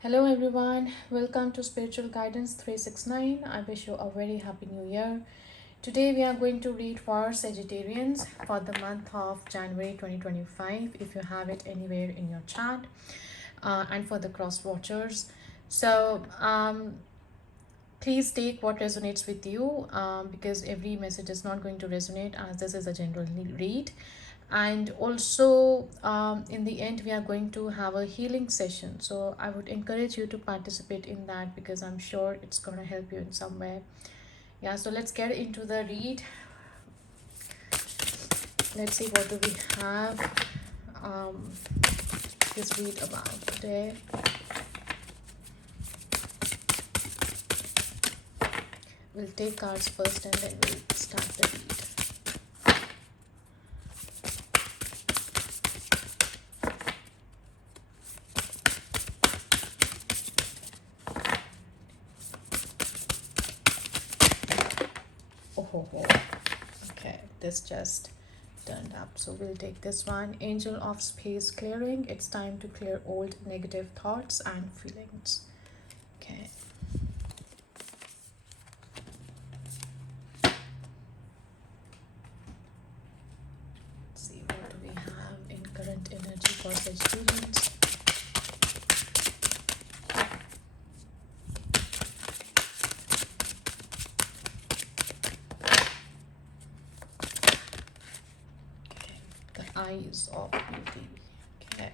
Hello everyone, welcome to Spiritual Guidance 369. I wish you a very happy new year. Today we are going to read for Sagittarians for the month of January 2025 if you have it anywhere in your chart, and for the cross watchers. So please take what resonates with you, because every message is not going to resonate, as this is a general read. And also, in the end we are going to have a healing session, so I would encourage you to participate in that because I'm sure it's going to help you in some way. Yeah, so let's get into the read. Let's see what do we have um this read about today. We'll take cards first and then we'll start the read. Oh. Okay, this just turned up, so we'll take this one. Angel of space clearing. It's time to clear old negative thoughts and feelings. Okay. Let's see, what do we have in current energy for Sagittarians? Okay, the eyes of beauty. Okay.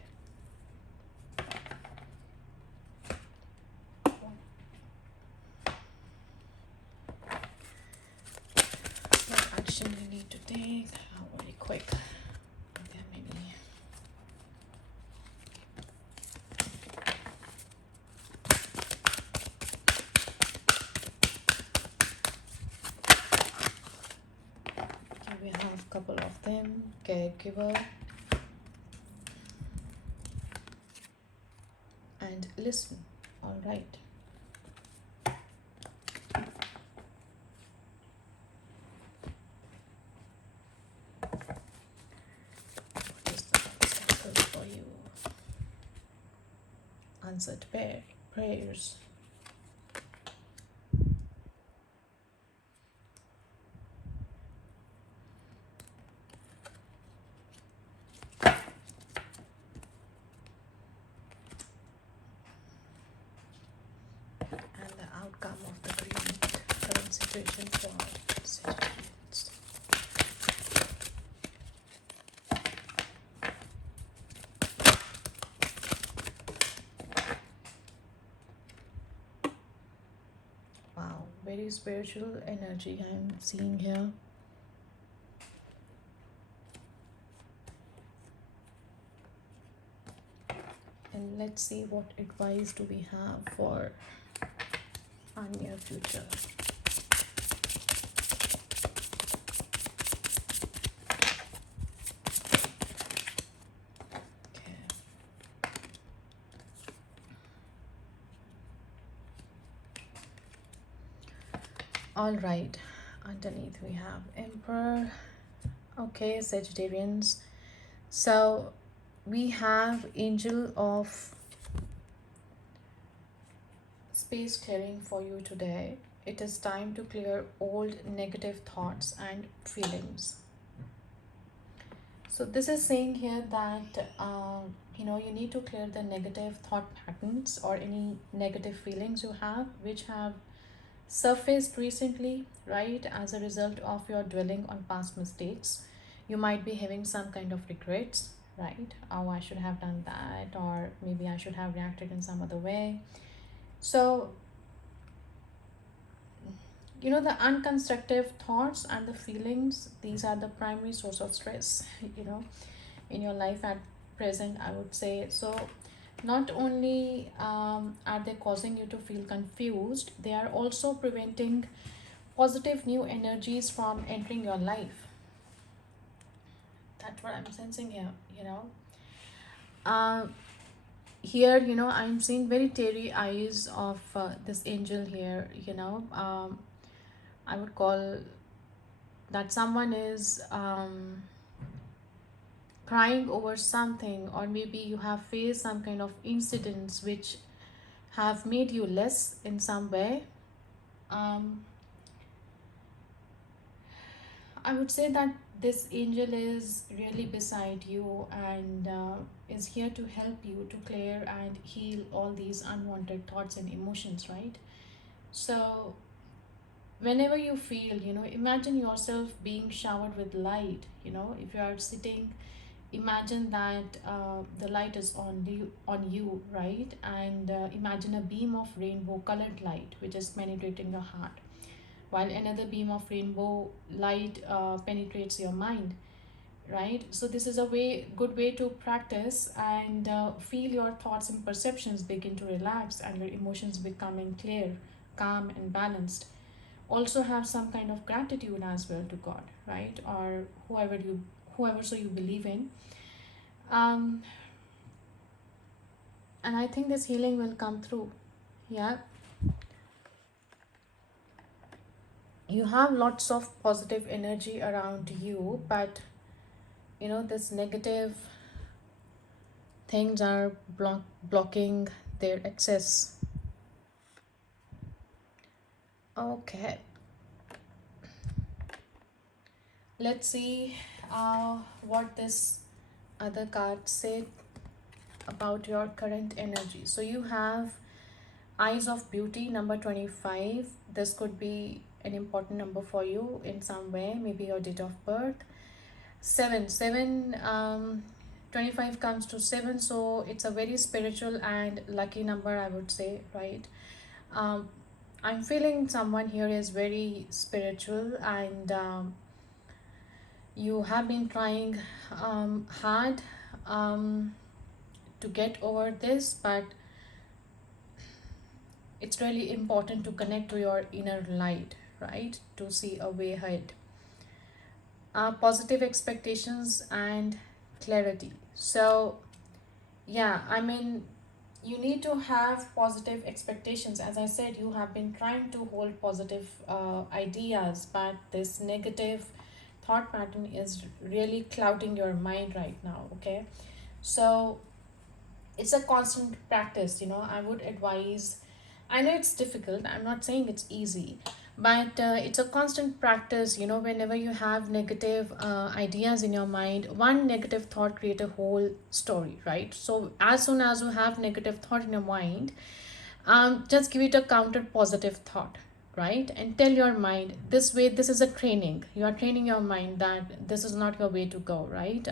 What action we need to take? Very quick. Okay, maybe. Okay, we have a couple of them. Caregiver and listen. All right. What is the obstacle for you? Answered prayers. And the outcome of the current situation for Sagittarius. Wow, very spiritual energy I'm seeing here. And let's see what advice do we have for our near future. Okay. All right, underneath we have Emperor. Okay, Sagittarians. So we have Angel of space clearing for you today. It is time to clear old negative thoughts and feelings. So this is saying here that you need to clear the negative thought patterns or any negative feelings you have which have surfaced recently, right, as a result of your dwelling on past mistakes. You might be having some kind of regrets, right? Oh, I should have done that, or maybe I should have reacted in some other way. So the unconstructive thoughts and the feelings, these are the primary source of stress in your life at present, I would say. So not only are they causing you to feel confused, they are also preventing positive new energies from entering your life. That's what I'm sensing here. uh, Here, I'm seeing very teary eyes of this angel here. I would call that someone is crying over something, or maybe you have faced some kind of incidents which have made you less in some way. um, I would say that this angel is really beside you and is here to help you to clear and heal all these unwanted thoughts and emotions, right? So, whenever you feel, imagine yourself being showered with light. If you are sitting, imagine that the light is on you, right? And imagine a beam of rainbow colored light which is penetrating your heart, while another beam of rainbow light penetrates your mind, right? So this is a good way to practice and feel your thoughts and perceptions begin to relax and your emotions becoming clear, calm and balanced. Also have some kind of gratitude as well to God, right? Or whoever so you believe in. um and I think this healing will come through. Yeah, you have lots of positive energy around you, but this negative things are blocking their access. Okay, let's see what this other card said about your current energy. So you have eyes of beauty, number 25. This could be an important number for you in some way, maybe your date of birth. 7 25 comes to 7, so it's a very spiritual and lucky number, I would say, right? um, I'm feeling someone here is very spiritual and you have been trying hard um, to get over this, but it's really important to connect to your inner light, right? To see a way ahead. Positive expectations and clarity. So, yeah, I mean, you need to have positive expectations. As I said, you have been trying to hold positive ideas, but this negative thought pattern is really clouding your mind right now, okay? So, it's a constant practice. I would advise, I know it's difficult, I'm not saying it's easy, but it's a constant practice. Whenever you have negative ideas in your mind, one negative thought create a whole story, right? So as soon as you have negative thought in your mind, just give it a counter positive thought, right? And tell your mind this way, this is a training, you are training your mind that this is not your way to go, right?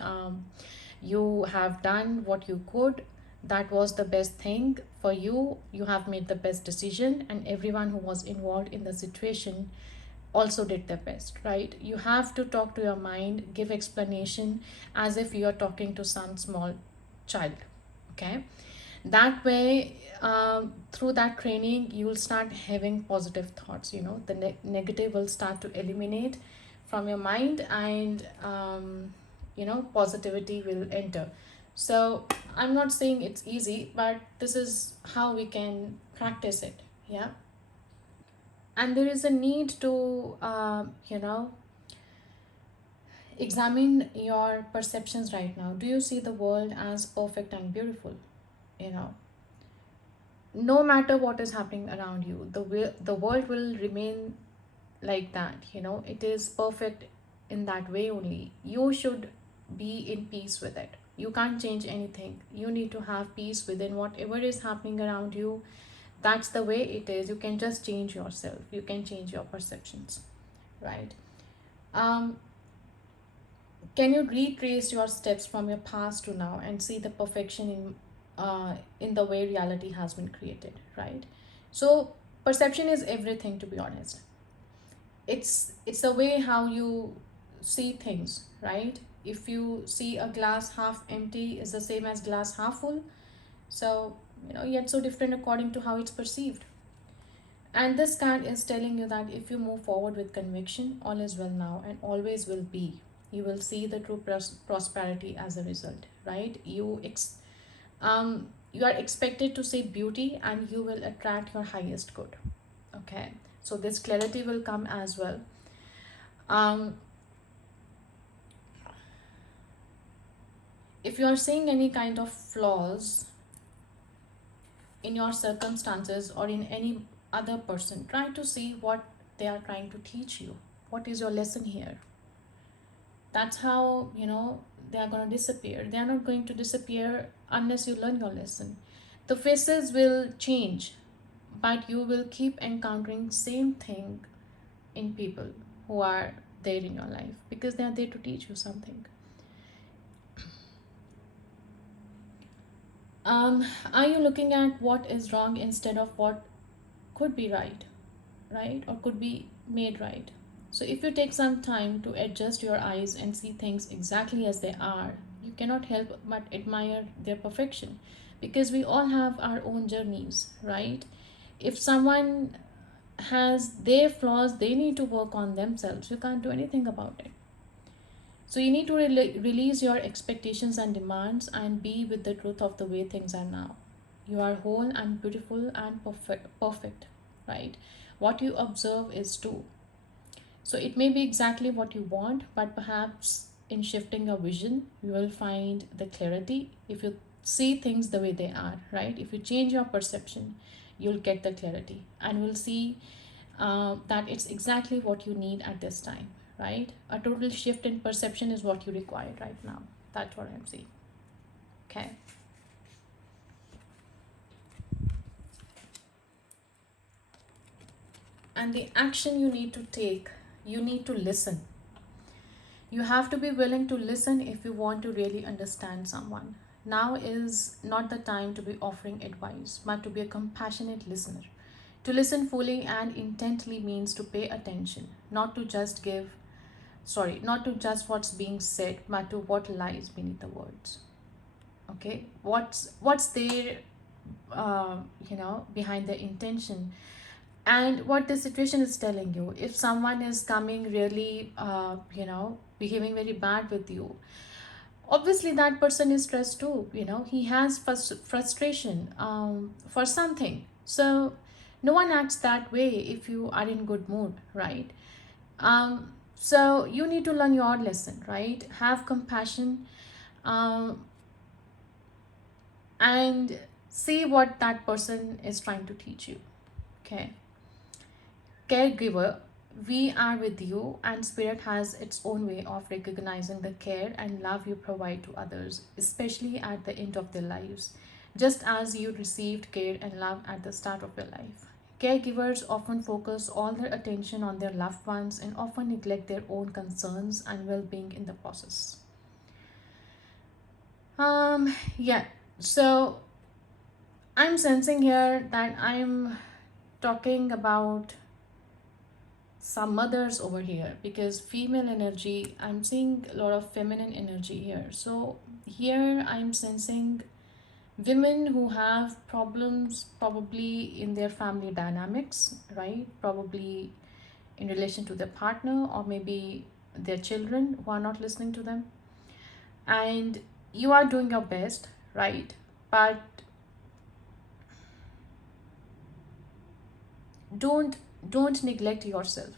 You have done what you could, that was the best thing for you, you have made the best decision, and everyone who was involved in the situation also did their best, right? You have to talk to your mind, give explanation as if you are talking to some small child, okay? That way, through that training you will start having positive thoughts. The negative will start to eliminate from your mind, and positivity will enter. So I'm not saying it's easy, but this is how we can practice it. Yeah, and there is a need to examine your perceptions right now. Do you see the world as perfect and beautiful? you know no matter what is happening around you, the world will remain like that. It is perfect in that way only. You should be in peace with it. You can't change anything. You need to have peace within whatever is happening around you. That's the way it is. You can just change yourself, you can change your perceptions, right? um can you retrace your steps from your past to now and see the perfection in the way reality has been created, right? So perception is everything, to be honest. It's the way how you see things, right? If you see a glass half empty is the same as glass half full. So yet so different according to how it's perceived. And this card is telling you that if you move forward with conviction, all is well now and always will be. You will see the true prosperity as a result, right? You are expected to see beauty and you will attract your highest good. Okay, so this clarity will come as well. um if you are seeing any kind of flaws in your circumstances or in any other person, try to see what they are trying to teach you. What is your lesson here? That's how, they are going to disappear. They are not going to disappear unless you learn your lesson. The faces will change, but you will keep encountering same thing in people who are there in your life, because they are there to teach you something. Are you looking at what is wrong instead of what could be right, right, or could be made right? So if you take some time to adjust your eyes and see things exactly as they are, you cannot help but admire their perfection, because we all have our own journeys, right? If someone has their flaws, they need to work on themselves. You can't do anything about it. So you need to release your expectations and demands and be with the truth of the way things are now. You are whole and beautiful and perfect, right? What you observe is true. So it may be exactly what you want, but perhaps in shifting your vision, you will find the clarity. If you see things the way they are, right? If you change your perception, you'll get the clarity and will see that it's exactly what you need at this time, right? A total shift in perception is what you require right now. That's what I'm seeing. Okay. And the action you need to take, you need to listen. You have to be willing to listen if you want to really understand someone. Now is not the time to be offering advice, but to be a compassionate listener. To listen fully and intently means to pay attention, not to just what's being said, but to what lies beneath the words. Okay, what's there, behind the intention, and what the situation is telling you. If someone is coming really, behaving very bad with you, obviously that person is stressed too. He has frustration for something. So no one acts that way if you are in good mood, right? So you need to learn your lesson, right? Have compassion, um, and see what that person is trying to teach you. Okay. Caregiver, we are with you, and Spirit has its own way of recognizing the care and love you provide to others, especially at the end of their lives, just as you received care and love at the start of your life. Caregivers often focus all their attention on their loved ones and often neglect their own concerns and well being in the process. Yeah, so I'm sensing here that I'm talking about some mothers over here, because female energy, I'm seeing a lot of feminine energy here. So here I'm sensing women who have problems probably in their family dynamics, right? Probably in relation to their partner, or maybe their children who are not listening to them. And you are doing your best, right? But don't don't neglect yourself,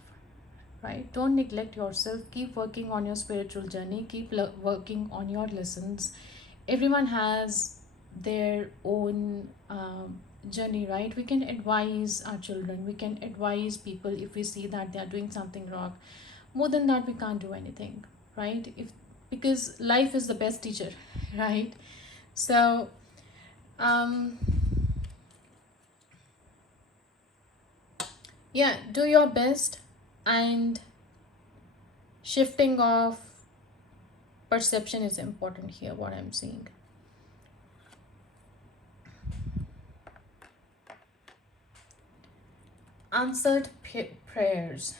right? Don't neglect yourself. Keep working on your spiritual journey. Keep working on your lessons. Everyone has their own journey, right? We can advise our children, we can advise people if we see that they are doing something wrong. More than that, we can't do anything, right? If Because life is the best teacher, right? So um yeah, do your best, and shifting of perception is important here, what I'm seeing. Answered prayers,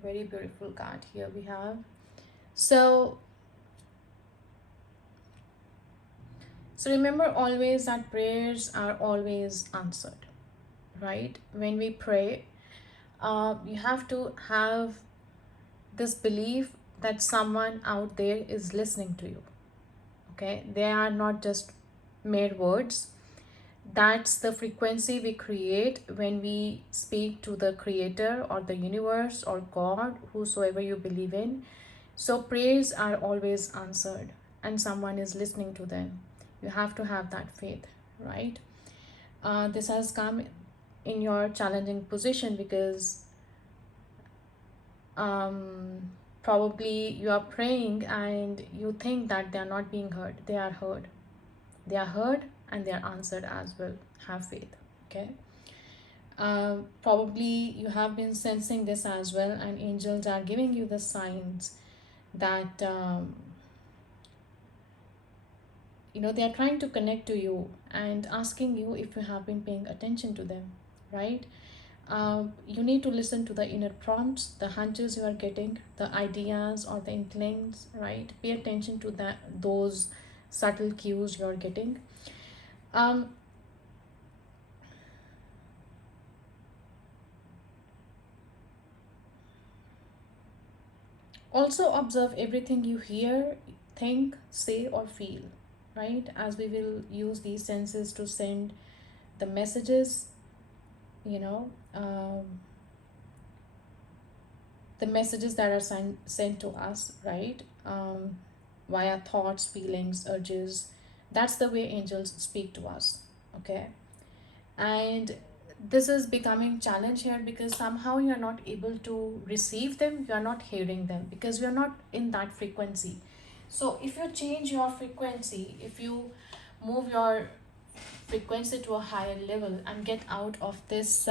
very beautiful card here we have. So remember always that prayers are always answered, right? When we pray, you have to have this belief that someone out there is listening to you. Okay, they are not just mere words. That's the frequency we create when we speak to the creator or the universe or God, whosoever you believe in. So prayers are always answered and someone is listening to them. You have to have that faith, right? This has come in your challenging position because um, probably you are praying and you think that they are not being heard. They are heard. They are heard and they are answered as well. Have faith. Okay. Probably you have been sensing this as well, and angels are giving you the signs that they are trying to connect to you and asking you if you have been paying attention to them, right? You need to listen to the inner prompts, the hunches you are getting, the ideas or the inklings, right? Pay attention to those subtle cues you're getting. um, Also observe everything you hear, think, say, or feel, right? As we will use these senses to send the messages, you know, the messages that are sent to us, right? Via thoughts, feelings, urges. That's the way angels speak to us, okay? And this is becoming challenge here because somehow you're not able to receive them, you're not hearing them because you're not in that frequency. So if you change your frequency, if you move your frequency to a higher level and get out of this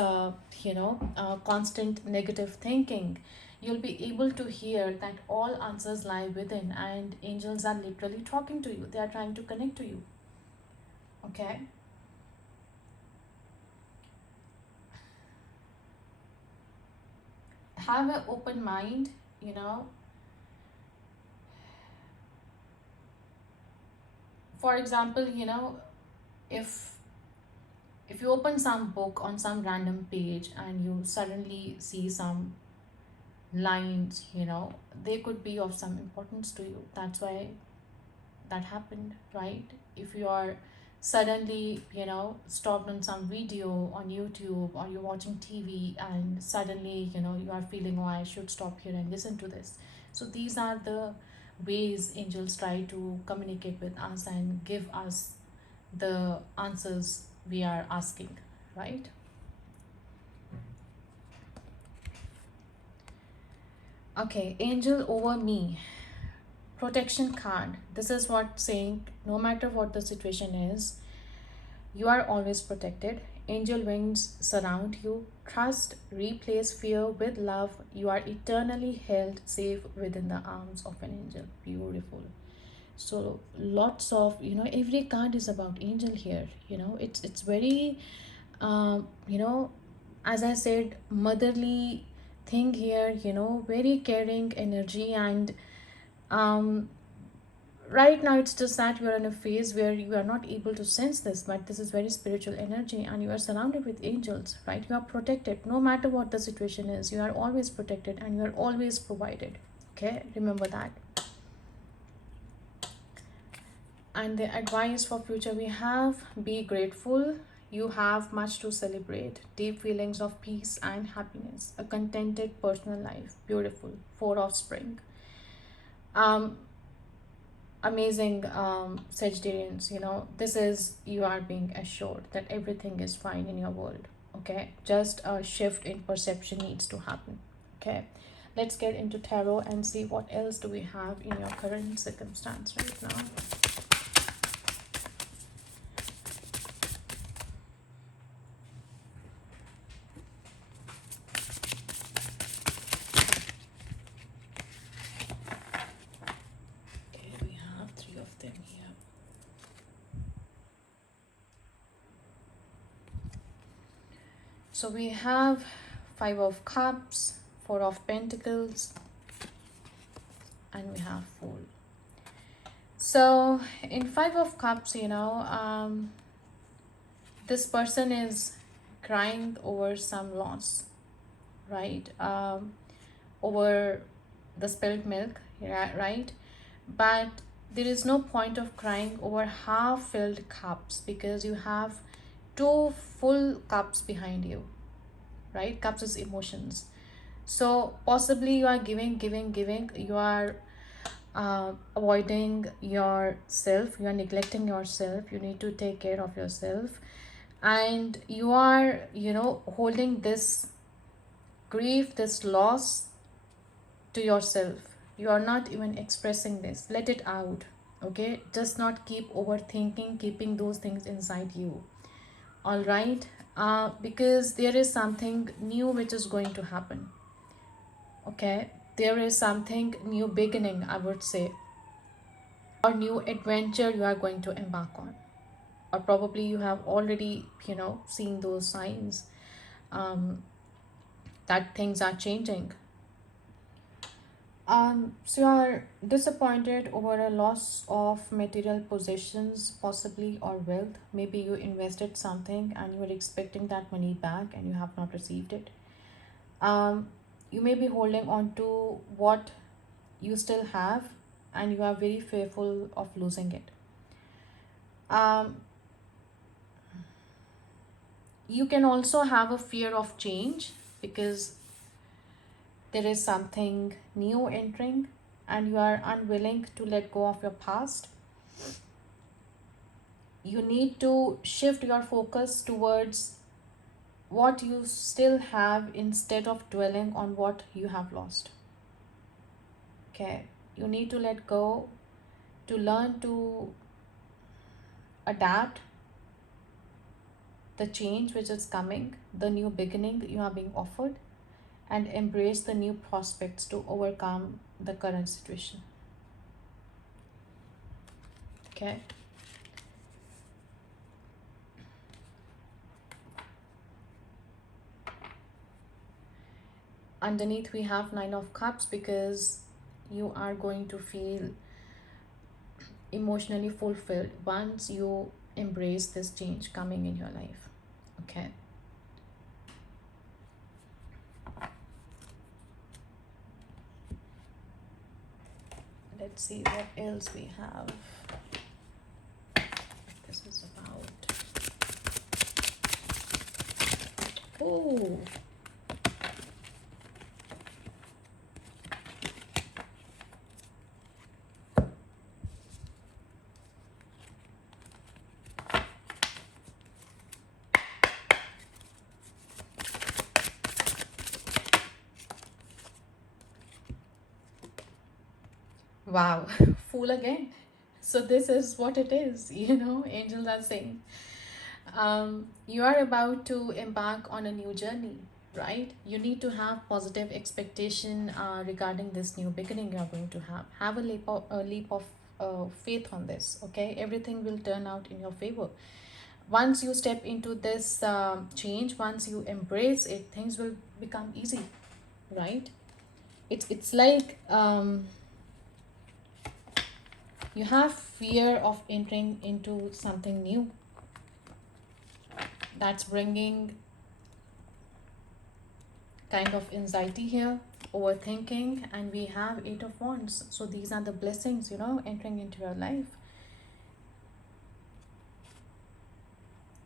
constant negative thinking, you'll be able to hear that all answers lie within, and angels are literally talking to you. They are trying to connect to you. Okay. Have an open mind. For example, if you open some book on some random page and you suddenly see some lines, they could be of some importance to you. That's why that happened, right? If you are suddenly stopped on some video on YouTube, or you're watching TV and suddenly you are feeling, oh, I should stop here and listen to this. So these are the ways angels try to communicate with us and give us the answers we are asking, right? Okay, angel over me, protection card. This is what saying, no matter what the situation is, you are always protected. Angel wings surround you. Trust, replace fear with love. You are eternally held safe within the arms of an angel. Beautiful. So lots of, every card is about angel here. It's very as I said, motherly thing here, very caring energy. And um right now it's just that you're in a phase where you are not able to sense this, but this is very spiritual energy and you are surrounded with angels, right? You are protected. No matter what the situation is, you are always protected and you are always provided. Okay, remember that. And the advice for future we have: be grateful. You have much to celebrate. Deep feelings of peace and happiness. A contented personal life. Beautiful. Four of spring. um Amazing. Sagittarians, this is, you are being assured that everything is fine in your world. Okay, just a shift in perception needs to happen. Okay, let's get into tarot and see what else do we have in your current circumstance right now. Okay, we have three of them here. So we have Five of Cups, Four of Pentacles, and we have Fool. So in Five of Cups, this person is crying over some loss, right? Over the spilled milk, yeah, right? But there is no point of crying over half filled cups because you have two full cups behind you, right? Cups is emotions. So possibly you are giving, you are avoiding yourself, you are neglecting yourself. You need to take care of yourself. and you are, holding this grief, this loss to yourself. You are not even expressing this. Let it out. Okay, just not keep overthinking, keeping those things inside you. All right. Because there is something new which is going to happen. Okay, there is something new beginning, I would say, or new adventure you are going to embark on, or probably you have already, seen those signs, um, that things are changing. So you are disappointed over a loss of material possessions, possibly, or wealth. Maybe you invested something and you were expecting that money back and you have not received it. Um, you may be holding on to what you still have and you are very fearful of losing it. Um, you can also have a fear of change because there is something new entering and you are unwilling to let go of your past. You need to shift your focus towards what you still have instead of dwelling on what you have lost. Okay, you need to let go, to learn to adapt the change which is coming, the new beginning you are being offered, and embrace the new prospects to overcome the current situation. Okay. Underneath we have Nine of Cups because you are going to feel emotionally fulfilled once you embrace this change coming in your life. Okay. Let's see what else we have. This is about. Oh, wow. Fool again. So this is what it is, angels are saying. You are about to embark on a new journey, right? You need to have positive expectation regarding this new beginning you are going to have. Have a leap of faith on this, okay? Everything will turn out in your favor. Once you step into this change, once you embrace it, things will become easy, right? It's like you have fear of entering into something new that's bringing kind of anxiety here, overthinking, and we have Eight of Wands. So these are the blessings, entering into your life.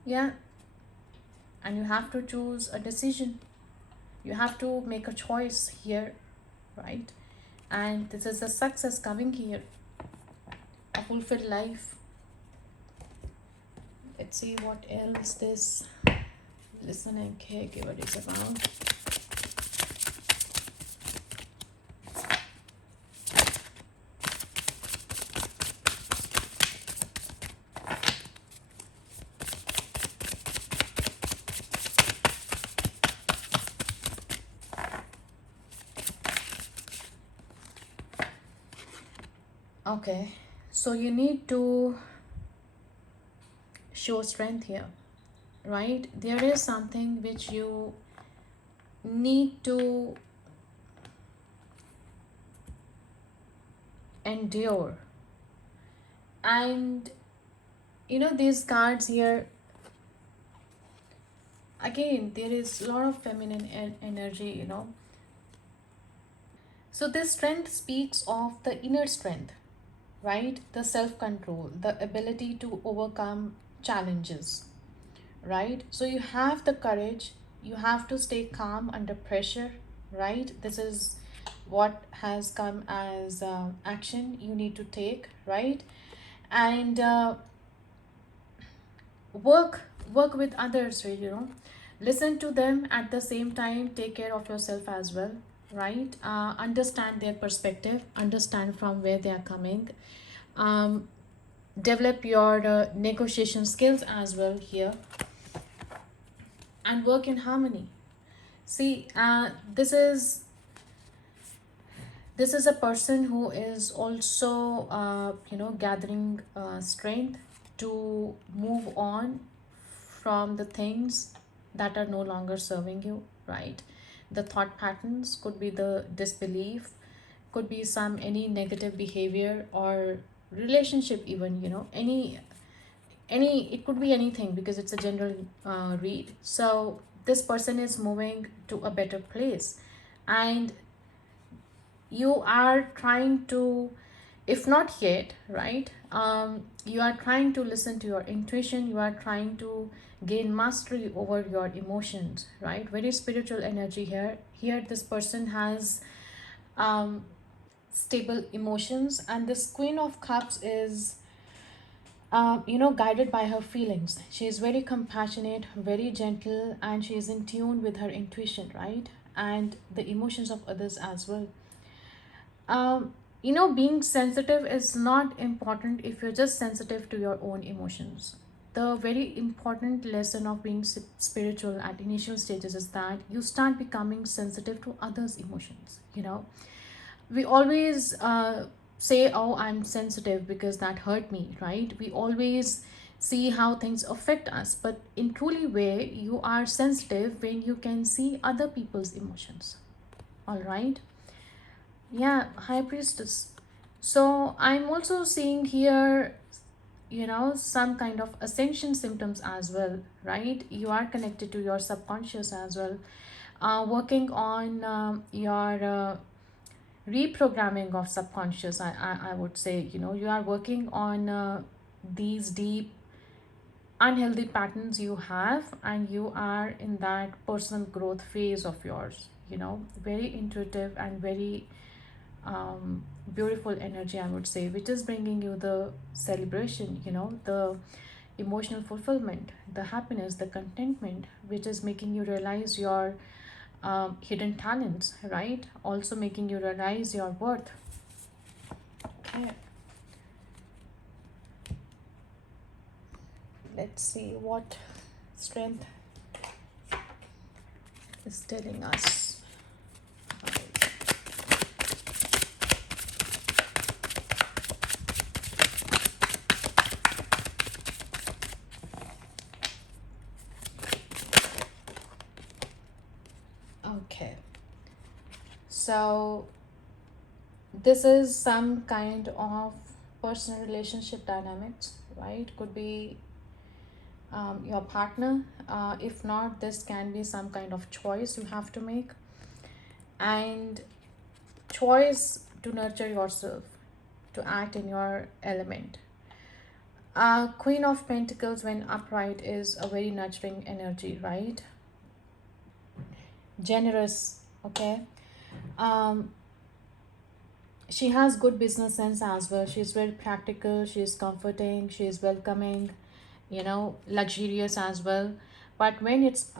Yeah, and you have to choose a decision. You have to make a choice here, right? And this is a success coming here, a fulfilled life. Let's see what else this listening caregiver is about. Okay, so you need to show strength here, right? There is something which you need to endure. And these cards here, again, there is a lot of feminine energy, so this strength speaks of the inner strength, right? The self control, the ability to overcome challenges, right? So you have the courage, you have to stay calm under pressure, right? This is what has come as action you need to take, right? And work work with others, right? Listen to them, at the same time take care of yourself as well, right? Understand their perspective, understand from where they are coming. um, Develop your negotiation skills as well here, and work in harmony. See, this is a person who is also gathering strength to move on from the things that are no longer serving you, right? The thought patterns could be the disbelief, could be some any negative behavior or relationship, even any, it could be anything, because it's a general read. So this person is moving to a better place, and you are trying to, if not yet, right, you are trying to listen to your intuition, you are trying to gain mastery over your emotions, right? Very spiritual energy here. This person has um stable emotions, and this Queen of Cups is guided by her feelings. She is very compassionate, very gentle, and she is in tune with her intuition, right? And the emotions of others as well. Being sensitive is not important if you're just sensitive to your own emotions. The very important lesson of being spiritual at initial stages is that you start becoming sensitive to others' emotions. We always say, oh, I'm sensitive because that hurt me, right? We always see how things affect us, but in truly way, you are sensitive when you can see other people's emotions. All right. Yeah, High Priestess. So I'm also seeing here, some kind of ascension symptoms as well, right? You are connected to your subconscious as well, working on your reprogramming of subconscious. I would say, you are working on these deep unhealthy patterns you have, and you are in that personal growth phase of yours, very intuitive and very beautiful energy, I would say, which is bringing you the celebration, the emotional fulfillment, the happiness, the contentment, which is making you realize your hidden talents, right? Also making you realize your worth. Okay, let's see what strength is telling us. Okay, so this is some kind of personal relationship dynamics, right? Could be your partner. If not, this can be some kind of choice you have to make, and choice to nurture yourself, to act in your element. Queen of Pentacles, when upright, is a very nurturing energy, right? Generous, okay. Um, she has good business sense as well. She's very practical, she's comforting, she's welcoming, luxurious as well. But when it's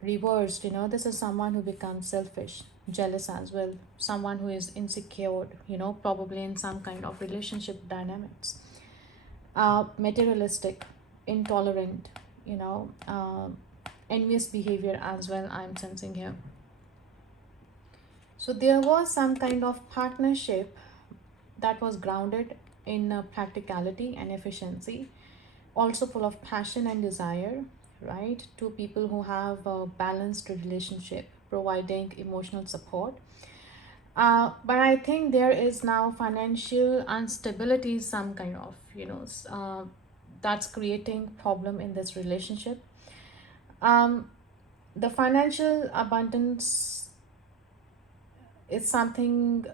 reversed, this is someone who becomes selfish, jealous as well, someone who is insecure, probably in some kind of relationship dynamics. Materialistic, intolerant, envious behavior as well, I'm sensing here. So there was some kind of partnership that was grounded in practicality and efficiency, also full of passion and desire, right? Two people who have a balanced relationship, providing emotional support. But I think there is now financial instability, some kind of, that's creating problem in this relationship. Um, the financial abundance is something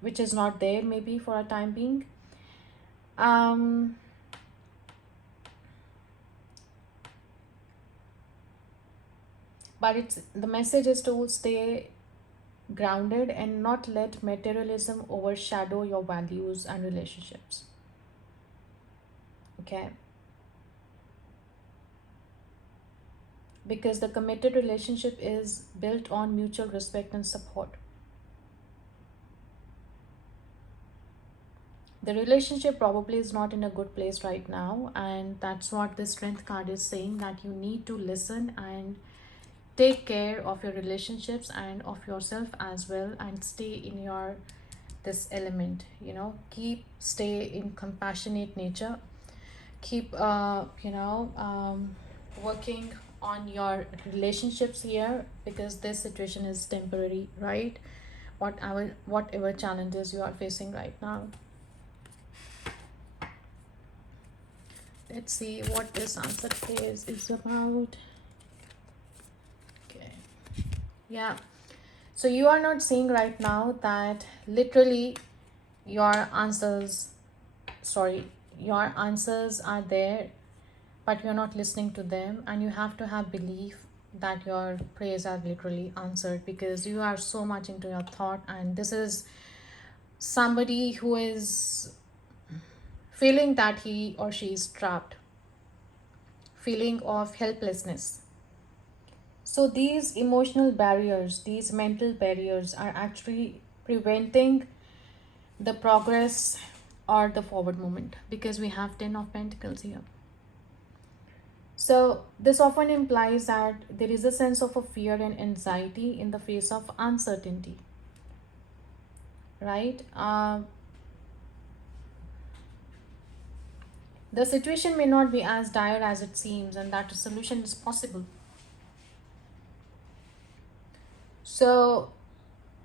which is not there, maybe for a time being. Um, but it's the message is to stay grounded and not let materialism overshadow your values and relationships. Okay. because the committed relationship is built on mutual respect and support. The relationship probably is not in a good place right now, and that's what the strength card is saying, that you need to listen and take care of your relationships and of yourself as well, and stay in your this element, keep stay in compassionate nature, keep working on your relationships here, because this situation is temporary, right? Whatever challenges you are facing right now. Let's see what this answer is about. Okay. Yeah. So you are not seeing right now that literally your answers, sorry, your answers are there, but you're not listening to them, and you have to have belief that your prayers are literally answered, because you are so much into your thought, and this is somebody who is feeling that he or she is trapped, feeling of helplessness. So these emotional barriers, these mental barriers are actually preventing the progress or the forward movement, because we have 10 of pentacles here. So this often implies that there is a sense of a fear and anxiety in the face of uncertainty, right? The situation may not be as dire as it seems, and that a solution is possible. So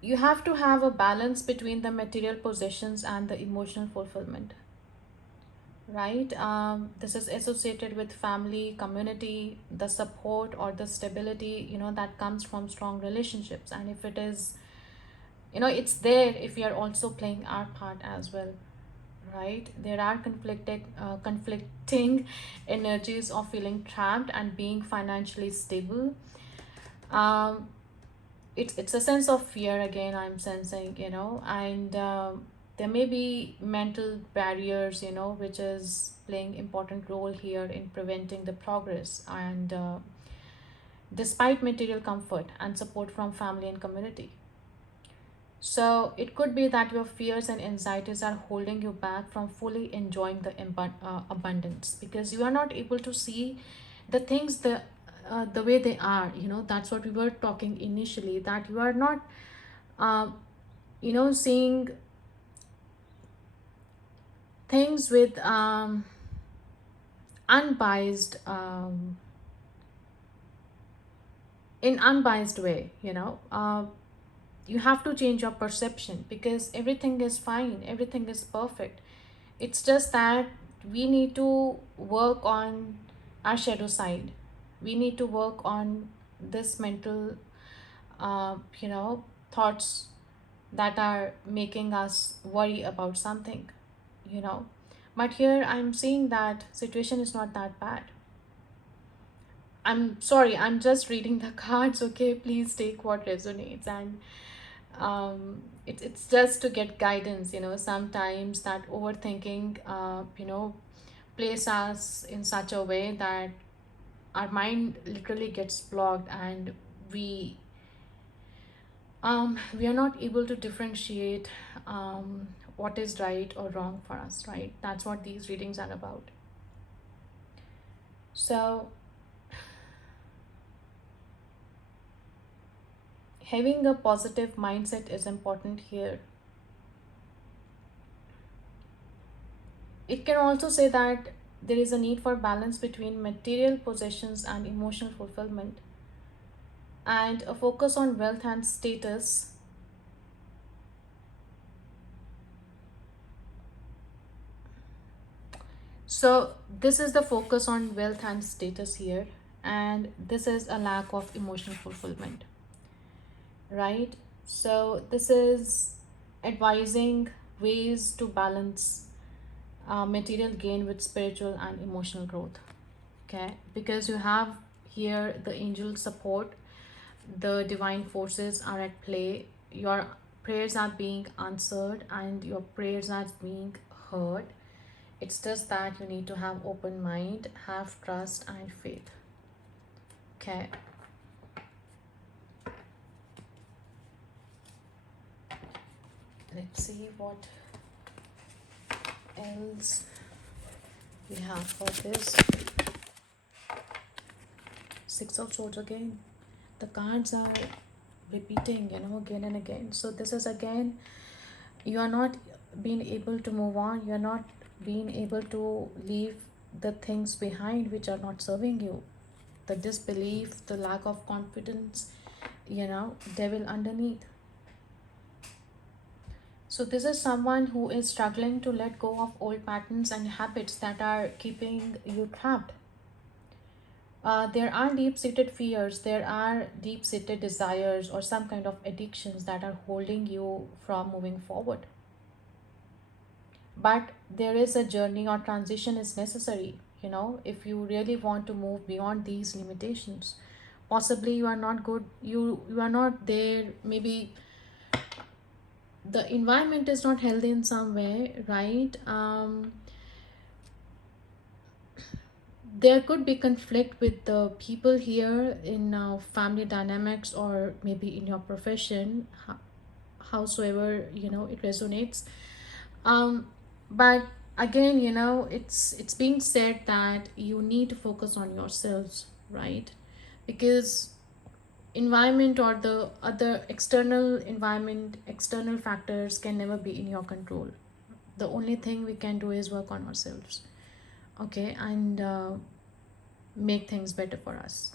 you have to have a balance between the material possessions and the emotional fulfillment, right? This is associated with family, community, the support or the stability, that comes from strong relationships. And if it is, it's there if we are also playing our part as well, right? There are conflicting energies of feeling trapped and being financially stable. um it's a sense of fear again, I'm sensing, and there may be mental barriers, which is playing important role here in preventing the progress, and despite material comfort and support from family and community. So it could be that your fears and anxieties are holding you back from fully enjoying the abundance, because you are not able to see the things the way they are. That's what we were talking initially, that you are not uh, seeing things with unbiased in unbiased way. You have to change your perception, because everything is fine, everything is perfect. It's just that we need to work on our shadow side. We need to work on this mental thoughts that are making us worry about something, you know but here I'm seeing that situation is not that bad. I'm sorry, I'm just reading the cards, okay? Please take what resonates, and it's just to get guidance. Sometimes that overthinking places us in such a way that our mind literally gets blocked, and we are not able to differentiate what is right or wrong for us, right? That's what these readings are about. So having a positive mindset is important here. It can also say that there is a need for balance between material possessions and emotional fulfillment, and a focus on wealth and status. So this is the focus on wealth and status here, and this is a lack of emotional fulfillment, right? So this is advising ways to balance material gain with spiritual and emotional growth, okay? Because you have here the angel support, the divine forces are at play, your prayers are being answered, and your prayers are being heard. It's just that you need to have open mind, have trust and faith, okay? Let's see what else we have for this. Six of Swords again. The cards are repeating, again and again. So this is again, you are not being able to move on. You are not being able to leave the things behind which are not serving you. The disbelief, the lack of confidence, devil underneath. So this is someone who is struggling to let go of old patterns and habits that are keeping you trapped. There are deep-seated fears, there are deep-seated desires or some kind of addictions that are holding you from moving forward. But there is a journey or transition is necessary, if you really want to move beyond these limitations. Possibly you are not good, you are not there, maybe the environment is not healthy in some way, right? There could be conflict with the people here in family dynamics, or maybe in your profession, howsoever it resonates. But again, it's being said that you need to focus on yourselves, right? Because environment or the other external environment, external factors can never be in your control. The only thing we can do is work on ourselves, okay, and make things better for us.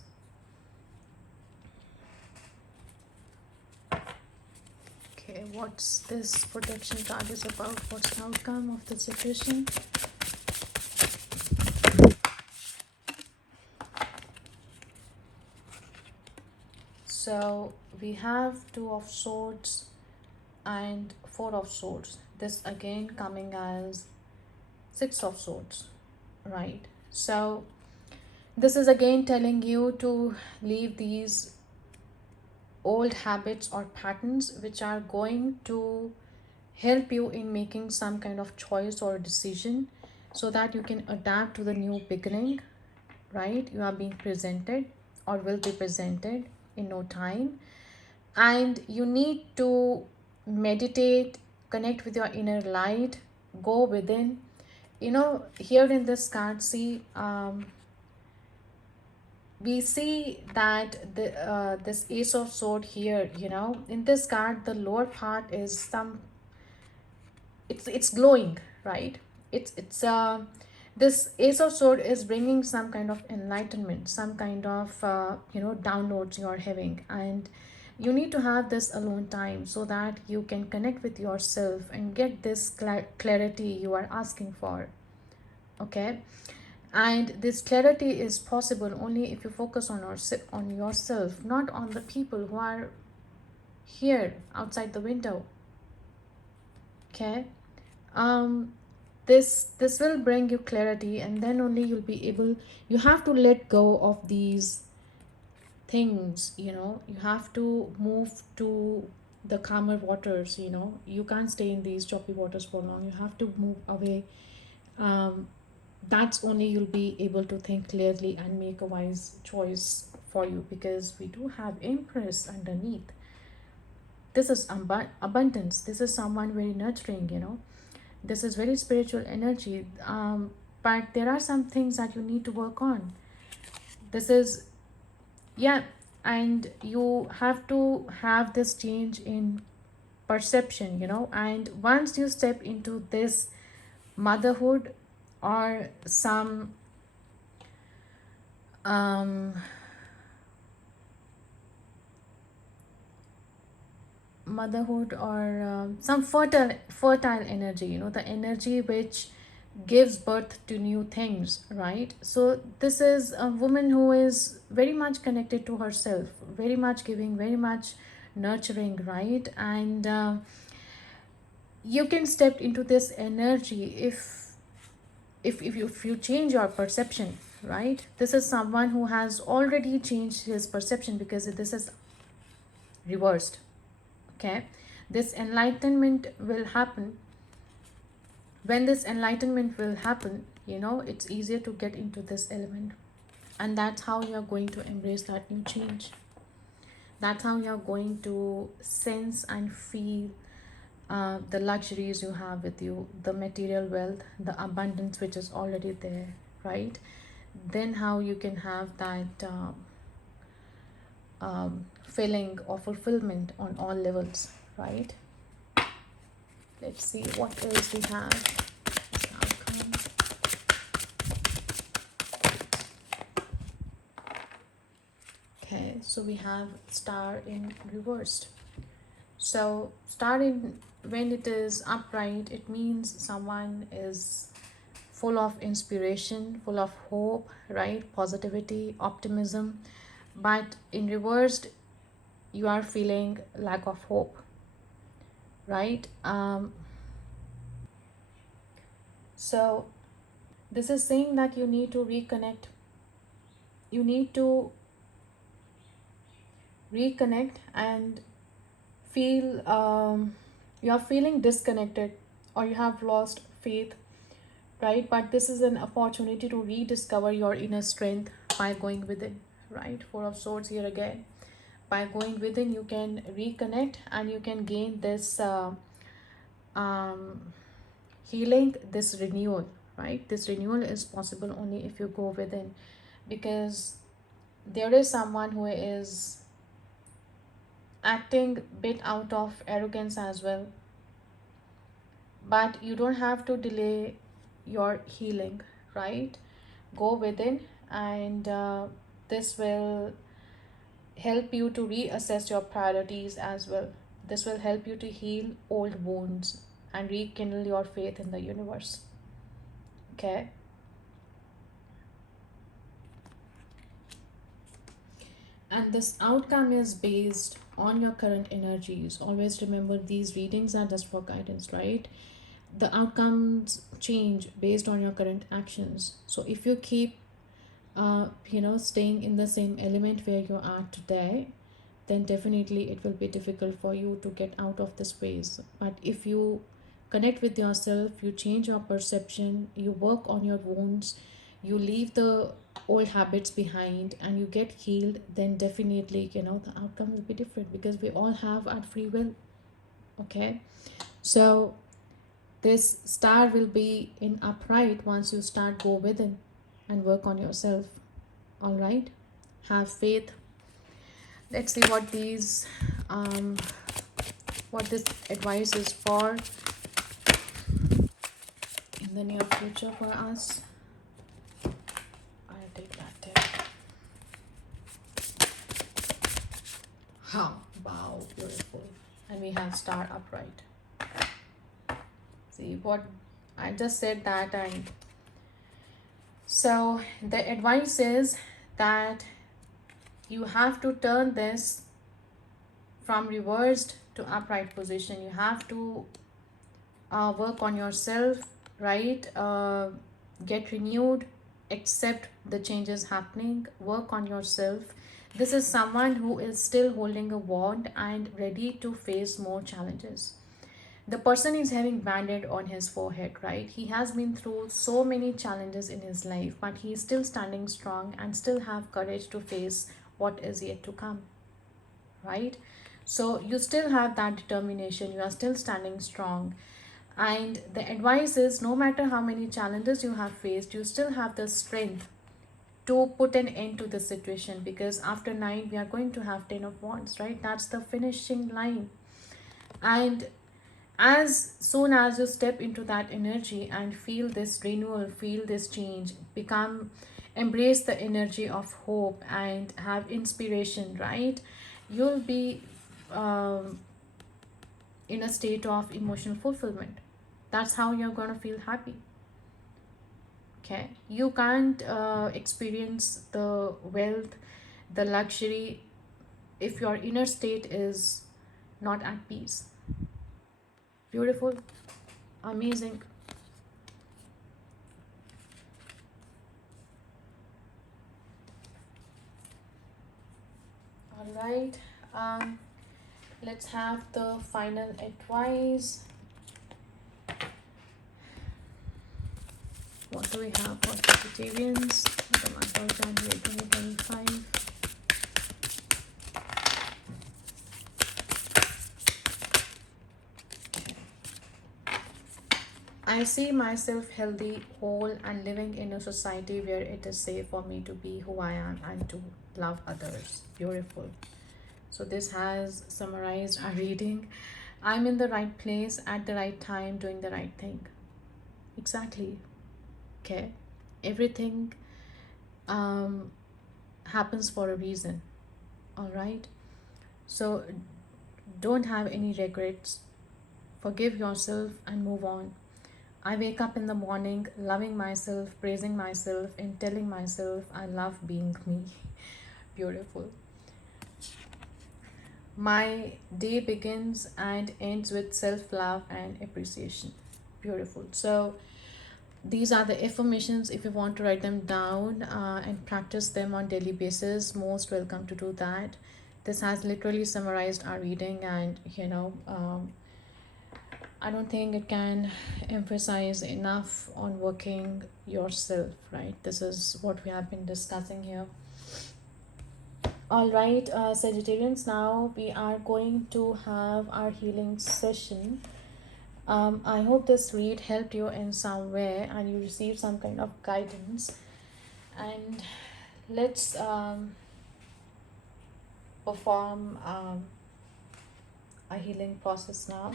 Okay, what's this protection card is about? What's the outcome of the situation? So we have Two of Swords and Four of Swords. This again coming as Six of Swords, right? So this is again telling you to leave these old habits or patterns which are going to help you in making some kind of choice or decision, so that you can adapt to the new beginning, right? You are being presented or will be presented in no time, and you need to meditate, connect with your inner light, go within. Here in this card, see, we see that this Ace of Sword here, in this card, the lower part is it's glowing, right? It's this Ace of Sword is bringing some kind of enlightenment, some kind of downloads you're having, and you need to have this alone time so that you can connect with yourself and get this clarity you are asking for, okay? And this clarity is possible only if you focus on yourself, not on the people who are here outside the window, okay? um this will bring you clarity, and then only you'll be able, you have to let go of these things, you have to move to the calmer waters, you can't stay in these choppy waters for long, you have to move away. That's only you'll be able to think clearly and make a wise choice for you, because we do have Empress underneath. This is abundance, this is someone very nurturing, this is very spiritual energy. But there are some things that you need to work on. This is, yeah, and you have to have this change in perception, and once you step into this motherhood or some um motherhood or some fertile energy, the energy which gives birth to new things, right? So this is a woman who is very much connected to herself, very much giving, very much nurturing, right? And you can step into this energy if you change your perception, right? This is someone who has already changed his perception, because this is reversed, okay? This enlightenment will happen. When this enlightenment will happen, it's easier to get into this element, and that's how you're going to embrace that new change. That's how you're going to sense and feel the luxuries you have with you, the material wealth, the abundance which is already there, right? Then how you can have that feeling of fulfillment on all levels, right? Let's see what else we have. Outcome. Okay, so we have star in reversed. So star in, when it is upright, it means someone is full of inspiration, full of hope, right? Positivity, optimism. But in reversed, you are feeling lack of hope, right? So this is saying that you need to reconnect. You need to reconnect and feel you are feeling disconnected, or you have lost faith, right? But this is an opportunity to rediscover your inner strength by going within, right? Four of Swords here again. By going within, you can reconnect and you can gain this um, healing, this renewal, right? This renewal is possible only if you go within, because there is someone who is acting bit out of arrogance as well, but you don't have to delay your healing, right? Go within, and this will help you to reassess your priorities as well. This will help you to heal old wounds and rekindle your faith in the universe. Okay. And this outcome is based on your current energies. Always remember, these readings are just for guidance, right? The outcomes change based on your current actions. So if you keep staying in the same element where you are today, then definitely it will be difficult for you to get out of this phase. But if you connect with yourself, you change your perception, you work on your wounds, you leave the old habits behind, and you get healed, then definitely the outcome will be different, because we all have our free will. Okay, so this star will be in upright once you start go within and work on yourself. All right, have faith. Let's see what these what this advice is for in the near future for us. I'll take that tip. How? Wow, beautiful. And we have star upright. See what I just said that time. So the advice is that you have to turn this from reversed to upright position. You have to work on yourself, right? Get renewed, accept the changes happening, work on yourself. This is someone who is still holding a wand and ready to face more challenges. The person is having bandage on his forehead, right? He has been through so many challenges in his life, but he is still standing strong and still have courage to face what is yet to come, right? So you still have that determination, you are still standing strong. And the advice is, no matter how many challenges you have faced, you still have the strength to put an end to the situation, because after 9 we are going to have 10 of wands, right? That's the finishing line. And as soon as you step into that energy and feel this renewal, feel this change, embrace the energy of hope and have inspiration, right? You'll be in a state of emotional fulfillment. That's how you're going to feel happy. Okay, you can't experience the wealth, the luxury, if your inner state is not at peace. Beautiful, amazing. All right, let's have the final advice. What do we have for Sagittarians for the month of January 2025? I see myself healthy, whole, and living in a society where it is safe for me to be who I am and to love others. Beautiful. So this has summarized our reading. I'm in the right place at the right time doing the right thing. Exactly. Okay. Everything um, happens for a reason. All right. So don't have any regrets. Forgive yourself and move on. I wake up in the morning loving myself, praising myself, and telling myself I love being me. Beautiful. My day begins and ends with self love and appreciation. Beautiful. So, these are the affirmations. If you want to write them down and practice them on daily basis, most welcome to do that. This has literally summarized our reading, and I don't think it can emphasize enough on working yourself, right? This is what we have been discussing here. All right, Sagittarians, now we are going to have our healing session. I hope this read helped you in some way and you received some kind of guidance. And let's perform a healing process now.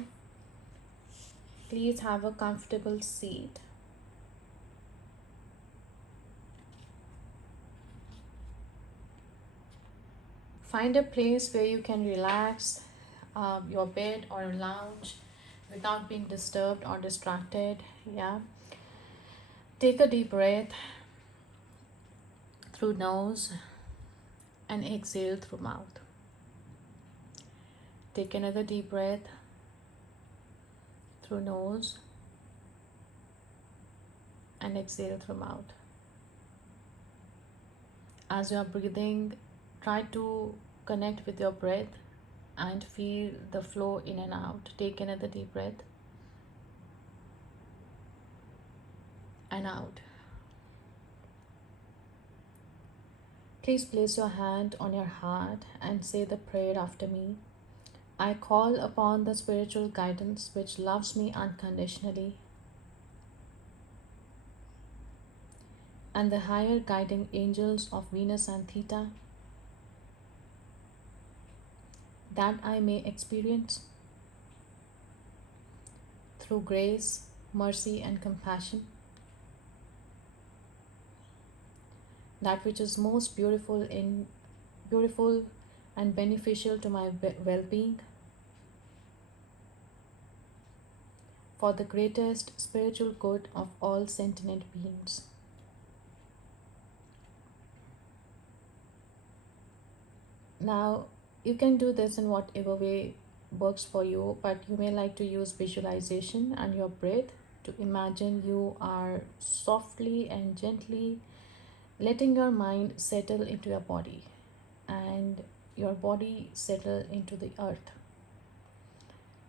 Please have a comfortable seat. Find a place where you can relax, your bed or a lounge without being disturbed or distracted. Yeah. Take a deep breath through nose and exhale through mouth. Take another deep breath through nose and exhale through mouth. As you are breathing, try to connect with your breath and feel the flow in and out. Take another deep breath and out. Please place your hand on your heart and say the prayer after me. I call upon the spiritual guidance which loves me unconditionally and the higher guiding angels of Venus and Theta that I may experience through grace, mercy, and compassion that which is most beautiful and beneficial to my well-being for the greatest spiritual good of all sentient beings. Now, you can do this in whatever way works for you, but you may like to use visualization and your breath to imagine you are softly and gently letting your mind settle into your body and your body settle into the earth.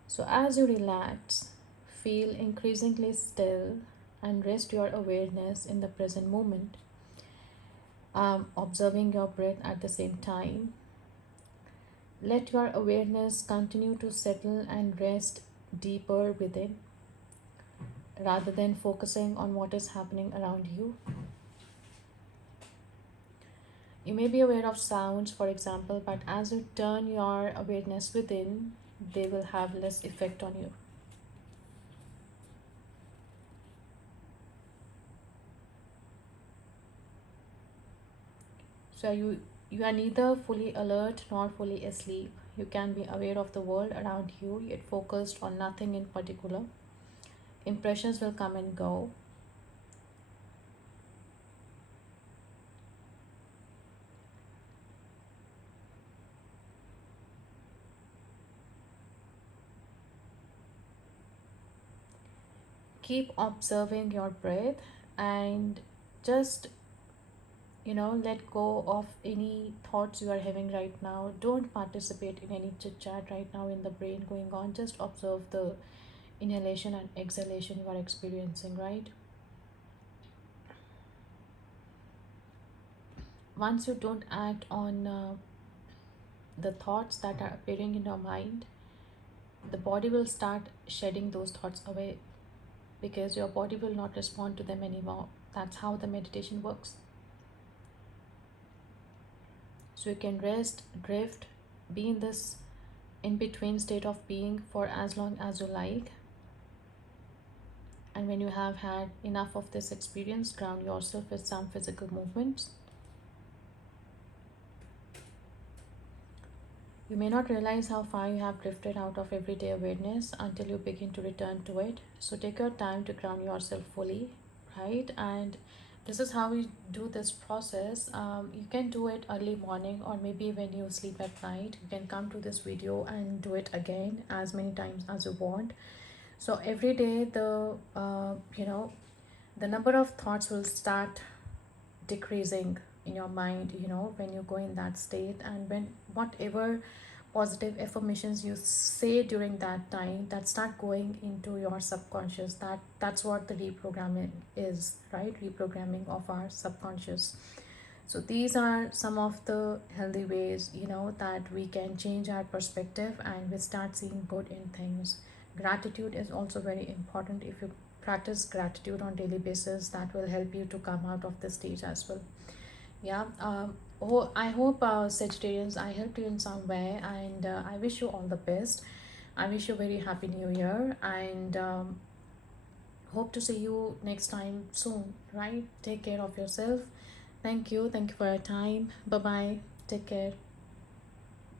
So, as you relax, feel increasingly still and rest your awareness in the present moment, observing your breath at the same time. Let your awareness continue to settle and rest deeper within rather than focusing on what is happening around you. You may be aware of sounds, for example, but as you turn your awareness within, they will have less effect on you. So you are neither fully alert nor fully asleep. You can be aware of the world around you, yet focused on nothing in particular. Impressions will come and go. Keep observing your breath and just let go of any thoughts you are having right now. Don't participate in any chit chat right now in the brain going on. Just observe the inhalation and exhalation you are experiencing, right? Once you don't act on the thoughts that are appearing in your mind, the body will start shedding those thoughts away. because your body will not respond to them anymore. That's how the meditation works. So you can rest, drift, be in this in between state of being for as long as you like. And when you have had enough of this experience, ground yourself with some physical movements. You may not realize how far you have drifted out of everyday awareness until you begin to return to it. So take your time to ground yourself fully, right? And this is how we do this process. You can do it early morning, or maybe when you sleep at night. You can come to this video and do it again as many times as you want. So every day the number of thoughts will start decreasing in your mind, when you go in that state, and when whatever positive affirmations you say during that time, that start going into your subconscious. That's what the reprogramming is, right? Reprogramming of our subconscious. So these are some of the healthy ways, that we can change our perspective and we start seeing good in things. Gratitude is also very important. If you practice gratitude on daily basis, that will help you to come out of this stage as well. Yeah. I hope, Sagittarians, I helped you in some way, and I wish you all the best. I wish you a very happy new year, and hope to see you next time soon, right? Take care of yourself. Thank you. Thank you for your time. Bye bye. Take care.